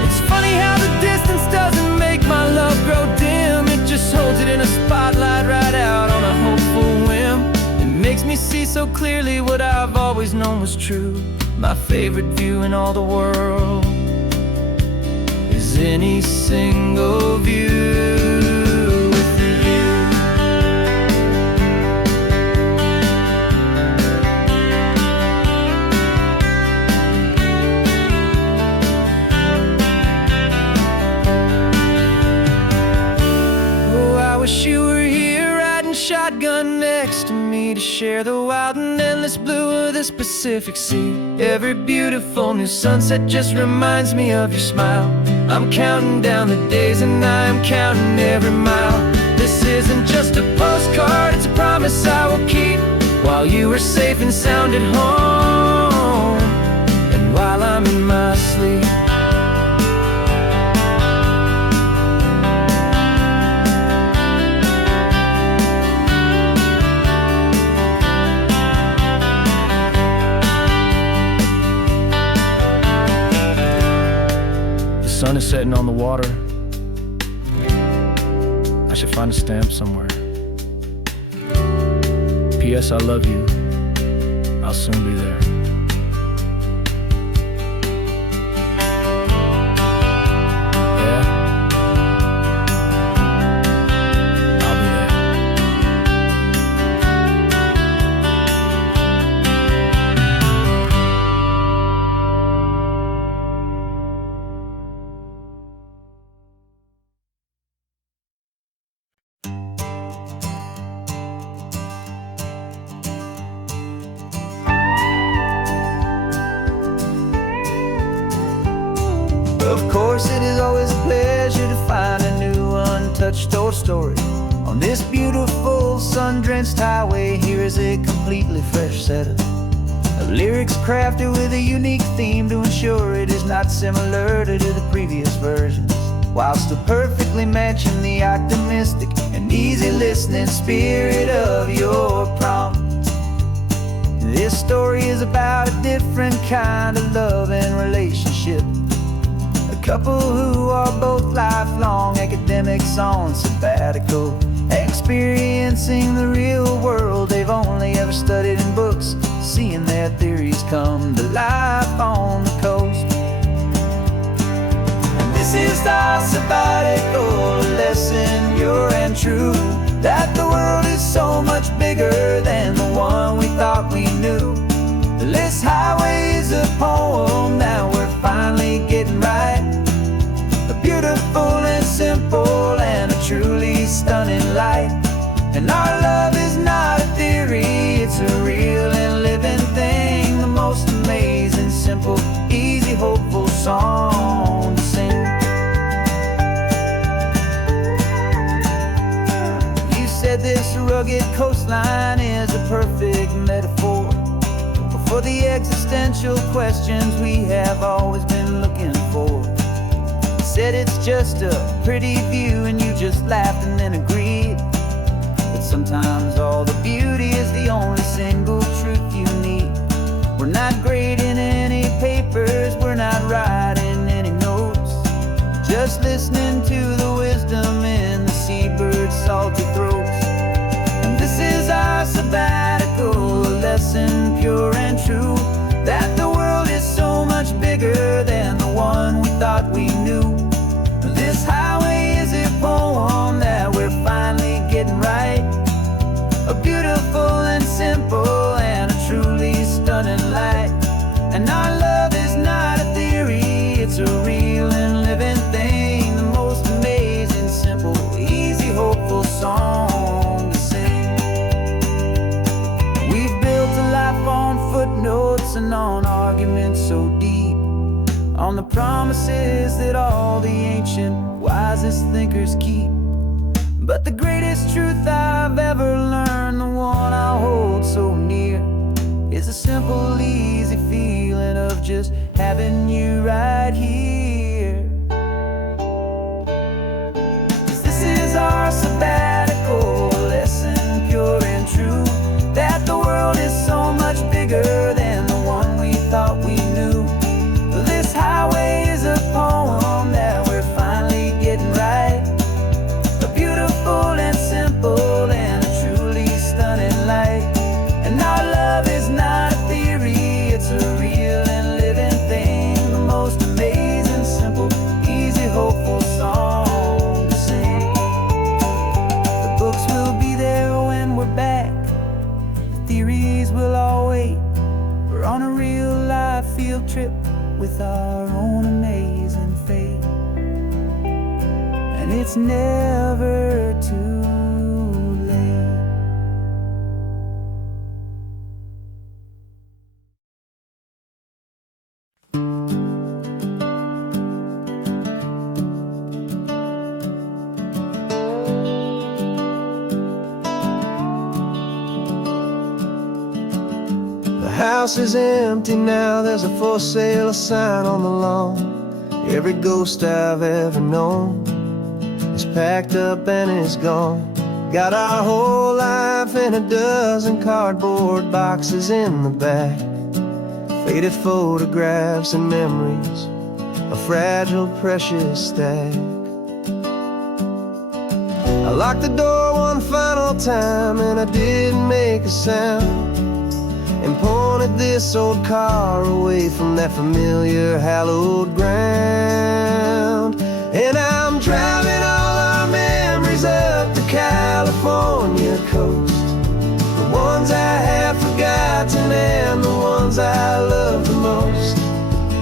It's funny how the distance doesn't make my love grow dim, it just holds it in a spotlight right out on a hopeful whim. It makes me see so clearly what I've always known was true. My favorite view in all the world is any single view with you. Oh, I wish you were here riding shotgun next to me, to share the wild and endless blue of this Pacific Sea. Every beautiful new sunset just reminds me of your smile. I'm counting down the days and I'm counting every mile. This isn't just a postcard, it's a promise I will keep, while you are safe and sound at home, and while I'm in my sleep. The sun is setting on the water. I should find a stamp somewhere. P.S. I love you. I'll soon be there. Yeah? I'll be there. Of course, it is always a pleasure to find a new untouched old story. On this beautiful sun-drenched highway, here is a completely fresh set of lyrics crafted with a unique theme to ensure it is not similar to the previous versions, while still perfectly matching the optimistic and easy listening spirit of your prompt. This story is about a different kind of love and relationship. A couple who are both lifelong academics on sabbatical, experiencing the real world they've only ever studied in books, seeing their theories come to life on the coast. And this is our sabbatical lesson, pure and true, that the world is so much bigger than the one we thought we knew. This highway is a poem that we're finally getting right. A beautiful and simple and a truly stunning light. And our love is not a theory, it's a real and living thing. The most amazing, simple, easy, hopeful song to sing. existential questions we have always been looking for. Said it's just a pretty view and you just laughed and then agreed. But sometimes all the beauty is the only single truth you need. We're not grading any papers, we're not writing any notes, just listening to the wisdom in the seabird's salty throats. And this is our sabbatical, a lesson pure and true, that the world is so much bigger than the one we thought we knew. This highway is a poem that we're finally getting right, a beautiful and simple and a truly stunning light. And our love is not a theory, it's a real and living thing, the most amazing, simple, easy, hopeful song to sing. We've built a life on footnotes and on arguments so deep, on the promises that all the ancient, wisest thinkers keep. But the greatest truth I've ever learned, the one I hold so near, is a simple, easy feeling of just having you right here. 'Cause this is our sabbatical, lesson pure and true, that the world is so much bigger than the one we thought we knew. This highway is a poem that we're finally getting right, a beautiful and simple and a truly stunning light. And our love is not a theory, it's a real and living thing, the most amazing, simple, easy, hopeful song to sing. The books will be there when we're back, the theories will all wait. We're on a real life field trip with our own amazing fate, and it's never too late. The house is empty now, there's a for sale sign on the lawn. Every ghost I've ever known is packed up and is gone. Got our whole life in a dozen cardboard boxes in the back, faded photographs and memories, a fragile, precious stack. I locked the door one final time and I didn't make a sound, and pointed this old car away from that familiar hallowed ground. And I'm driving all our memories up the California coast, the ones I have forgotten and the ones I love the most.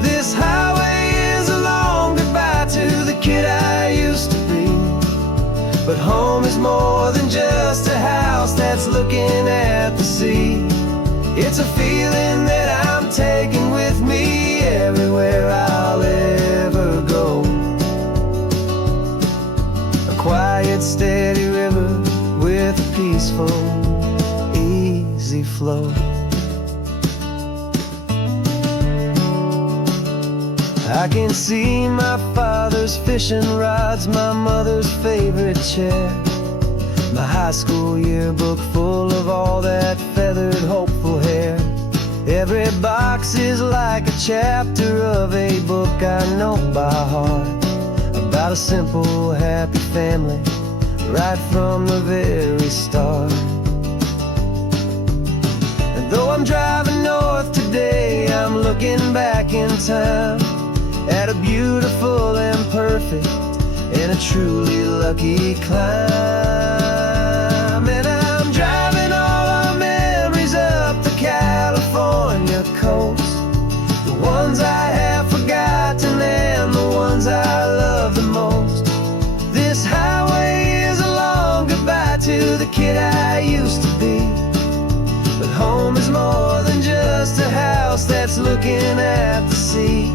This highway is a long goodbye to the kid I used to be, but home is more than just a house that's looking at the sea. It's a feeling that I'm taking with me everywhere I'll ever go, a quiet, steady river with a peaceful, easy flow. I can see my father's fishing rods, my mother's favorite chair, my high school yearbook full of all that feathered, hopeful hair. Every box is like a chapter of a book I know by heart, about a simple, happy family right from the very start. And though I'm driving north today, I'm looking back in time at a beautiful and perfect and a truly lucky climb. And I'm driving all our memories up the California coast, the ones I have forgotten and the ones I love the most. This highway is a long goodbye to the kid I used to be, but home is more than just a house that's looking at the sea.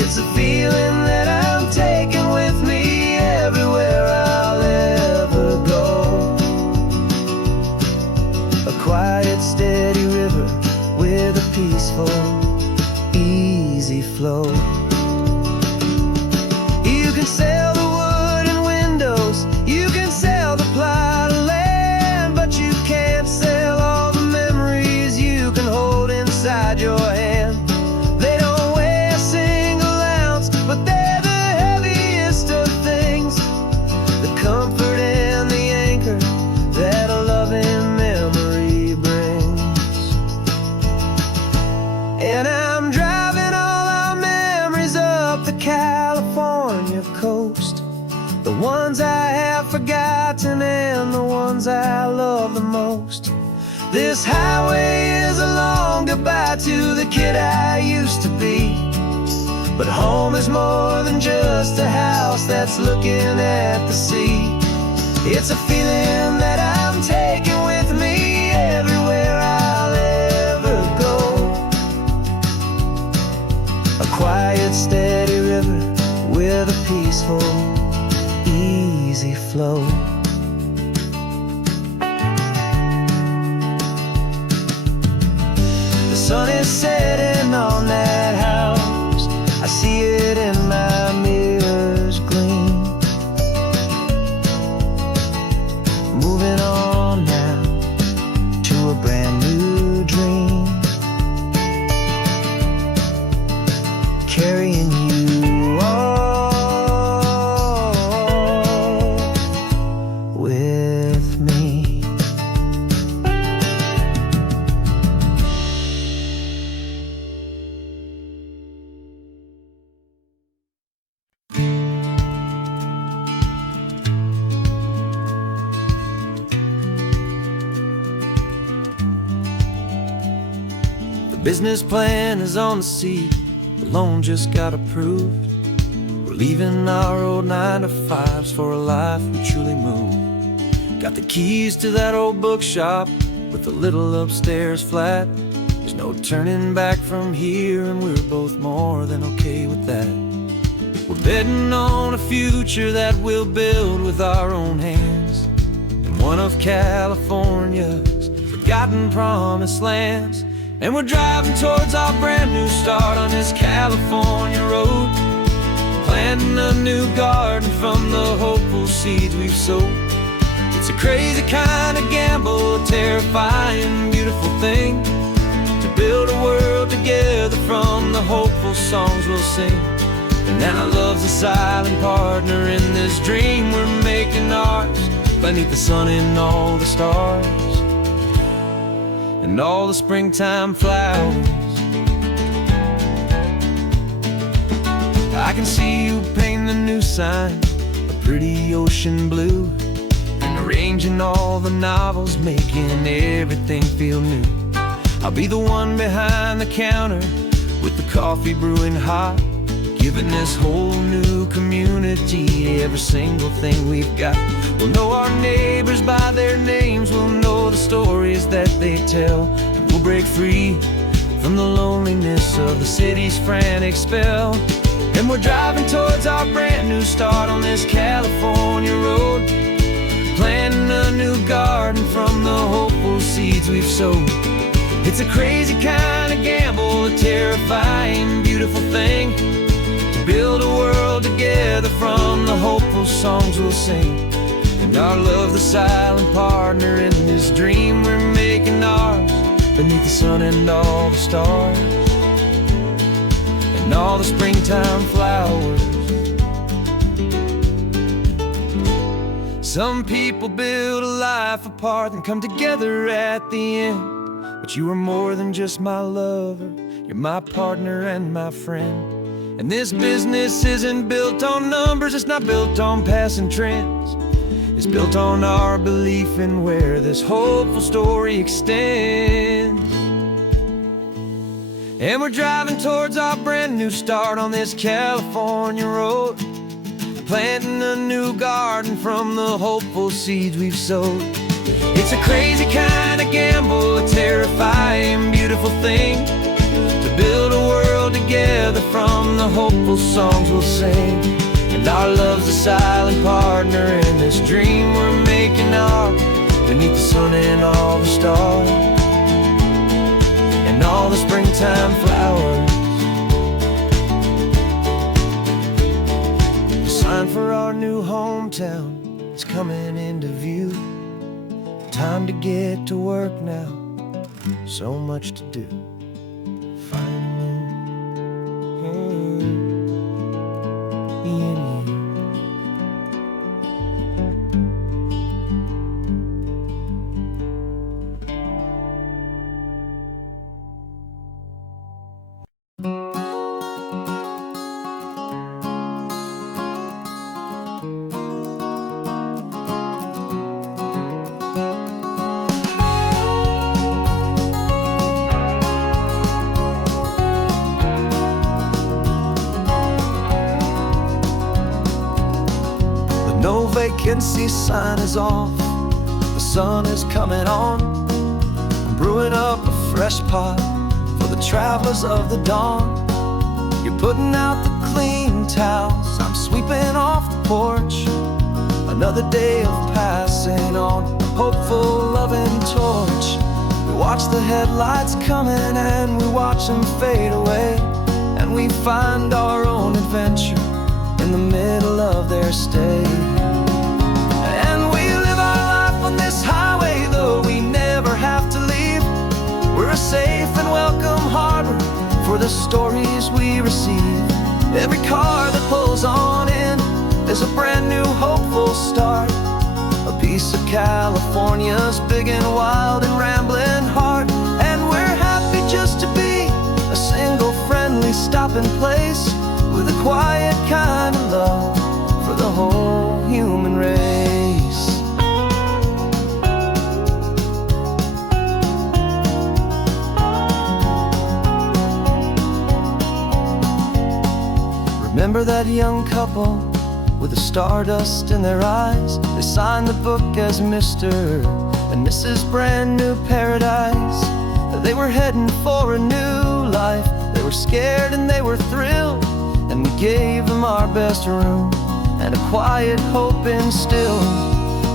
It's a feeling that I'm taking with me everywhere I'll ever go, a quiet, steady river with a peaceful, easy flow. You can sell the wood and windows, you can sell the plot of land, but you can't sell all the memories you can hold inside your hand. They don't weigh a single ounce, but they're the heaviest of things, the comfort and the anchor that a loving memory brings. And I'm driving all our memories up the California coast, the ones I have forgotten and the ones I love the most. This highway is a long goodbye to the kid I used to be, but home is more than just a house that's looking at the sea. It's a feeling that I'm taking with me everywhere I'll ever go. A quiet, steady river with a peaceful, easy flow. The sun is setting on that house, I see it in my mirror's gleam. Moving on now to a brand new dream, carrying you all with me. The business plan is on the seat, the loan just got approved. We're leaving our old 9-to-5s for a life we truly move. Got the keys to that old bookshop with a little upstairs flat. There's no turning back from here, and we're both more than okay with that. We're betting on a future that we'll build with our own hands, in one of California's forgotten promised lands. And we're driving towards our brand new start on this California road, planting a new garden from the hopeful seeds we've sowed. It's a crazy kind of gamble, a terrifying, beautiful thing, to build a world together from the hopeful songs we'll sing. And now love's a silent partner in this dream we're making ours, beneath the sun and all the stars and all the springtime flowers. I can see you painting the new sign a pretty ocean blue, and arranging all the novels, making everything feel new. I'll be the one behind the counter with the coffee brewing hot, giving this whole new community every single thing we've got. We'll know our neighbors by their names, we'll know the stories that they tell, and we'll break free from the loneliness of the city's frantic spell. And we're driving towards our brand new start on this California road, planting a new garden from the hopeful seeds we've sowed. It's a crazy kind of gamble, a terrifying, beautiful thing, to build a world together from the hopeful songs we'll sing. And our love, the silent partner in this dream we're making ours, beneath the sun and all the stars and all the springtime flowers. Some people build a life apart and come together at the end, but you are more than just my lover, you're my partner and my friend. And this business isn't built on numbers, it's not built on passing trends, it's built on our belief in where this hopeful story extends. And we're driving towards our brand new start on this California road, planting a new garden from the hopeful seeds we've sowed. It's a crazy kind of gamble, a terrifying, beautiful thing, to build a world together from the hopeful songs we'll sing. And our love's a silent partner in this dream we're making ours, beneath the sun and all the stars and all the springtime flowers hometown is coming into view. Time to get to work now, so much to do. Finding in you. No vacancy sign is off, the sun is coming on. I'm brewing up a fresh pot for the travelers of the dawn. You're putting out the clean towels, I'm sweeping off the porch. Another day of passing on a hopeful, loving torch. We watch the headlights coming and we watch them fade away, and we find our own adventure in the middle of their stay. And we live our life on this highway, though we never have to leave. We're a safe and welcome harbor for the stories we receive. Every car that pulls on in is a brand new hopeful start, a piece of California's big and wild and rambling heart. And we're happy just to be a single friendly stopping place, with a quiet kind of love for the whole human race. Remember that young couple with the stardust in their eyes? They signed the book as Mr. and Mrs. Brand New Paradise. They were heading for a new life. They were scared and they were thrilled, and we gave them our best room and a quiet hope instilled.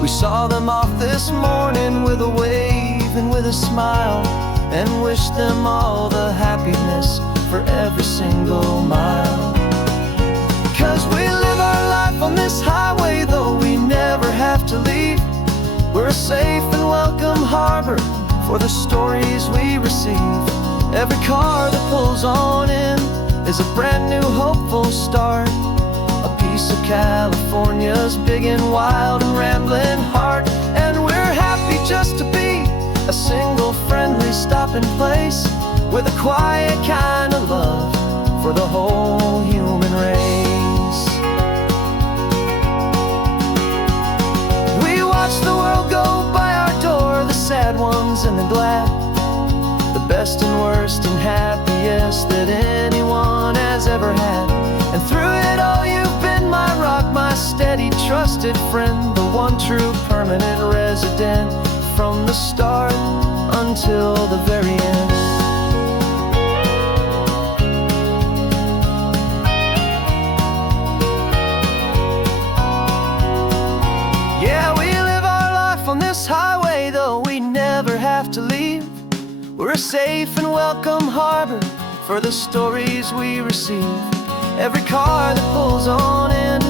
We saw them off this morning with a wave and with a smile, and wished them all the happiness for every single mile. 'Cause we live our life on this highway, though we never have to leave. We're a safe and welcome harbor for the stories we receive. Every car that pulls on in is a brand new hopeful start, a piece of California's big and wild and rambling heart. And we're happy just to be a single friendly stopping place, with a quiet kind of love for the whole human race. We watch the world go by our door, the sad ones and the glad, the best and worst and happiest that anyone has ever had. And through it all you've been my rock, my steady trusted friend, the one true permanent resident, from the start until the very end. Yeah, we live our life on this highway, though we never have to leave. We're a safe and welcome harbor for the stories we receive. Every car that pulls on in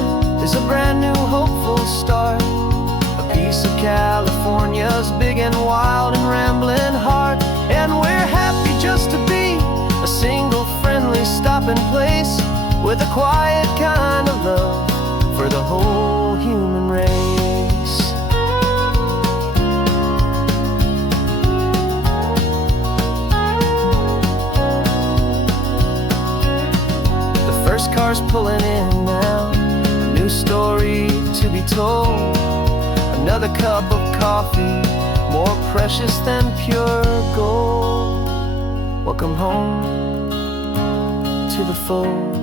is a brand new hopeful start, a piece of California's big and wild and rambling heart. And we're happy just to be a single friendly stopping place, with a quiet kind of love for the whole human race. Cars pulling in now, a new story to be told. Another cup of coffee, more precious than pure gold. Welcome home to the fold.